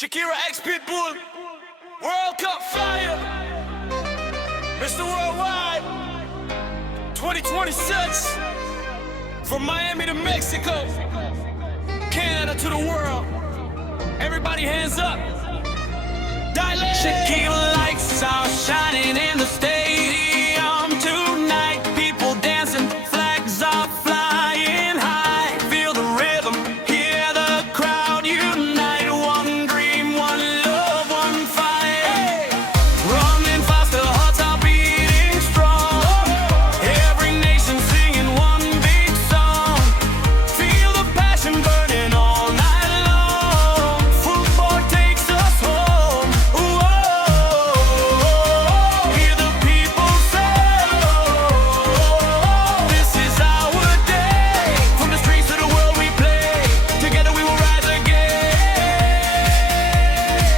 Shakira x Pitbull, World Cup fire, Mr. Worldwide, 2026, from Miami to Mexico, Canada to the world, everybody hands up, dilate. Shakira lights are shining in the stadium tonight, people dancing, flags are flying high, feel the rhythm, hear the crowd unite, one dream, one love, one fight, hey. Running fast, the hearts are beating strong, every nation singing one big song, feel the passion burning all night long, football takes us home. Hear the people say, this is our day, from the streets to the world we play, together we will rise again.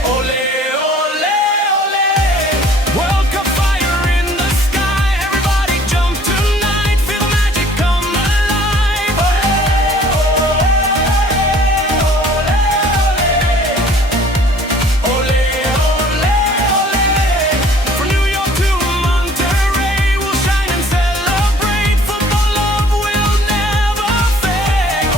Ole, ole, ole, World Cup fire in the sky, everybody jump tonight, feel the magic come alive. Ole, ole, ole, from New York to Monterey, we'll shine and celebrate, football love will never fade.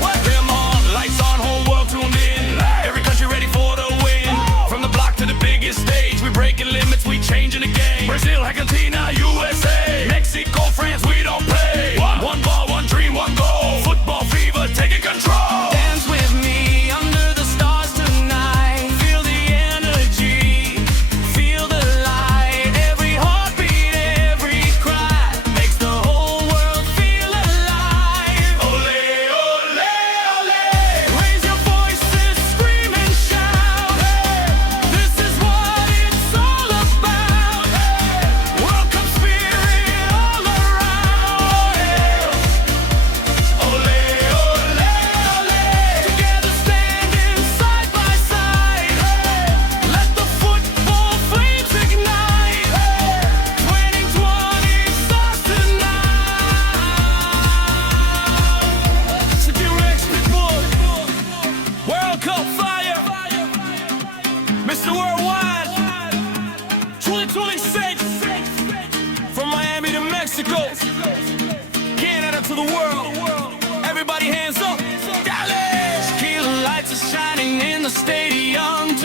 What? Them on, lights on, whole world tuned in, every country ready for the win, from the block to the biggest stage, we breaking limits, we changing the game, Brazil, Argentina, USA, Mexico, France, we don't play, one ball, one dream, one goal, football fever taking control. Dance with me under the stars tonight, feel the energy, feel the light, every heartbeat, every cry, makes the whole world feel alive. Ole, ole, ole, raise your voices, scream and shout, this is what it's all about, World Cup spirit all around. Ole, ole, ole, together standing side by side, let the football flames ignite, 2020 starts tonight. Shakira x Pitbull, World Cup fire, Mr. Worldwide, 2026, from Miami to Mexico, Canada to the world, everybody hands up, dale. Shakira lights are shining in the stadium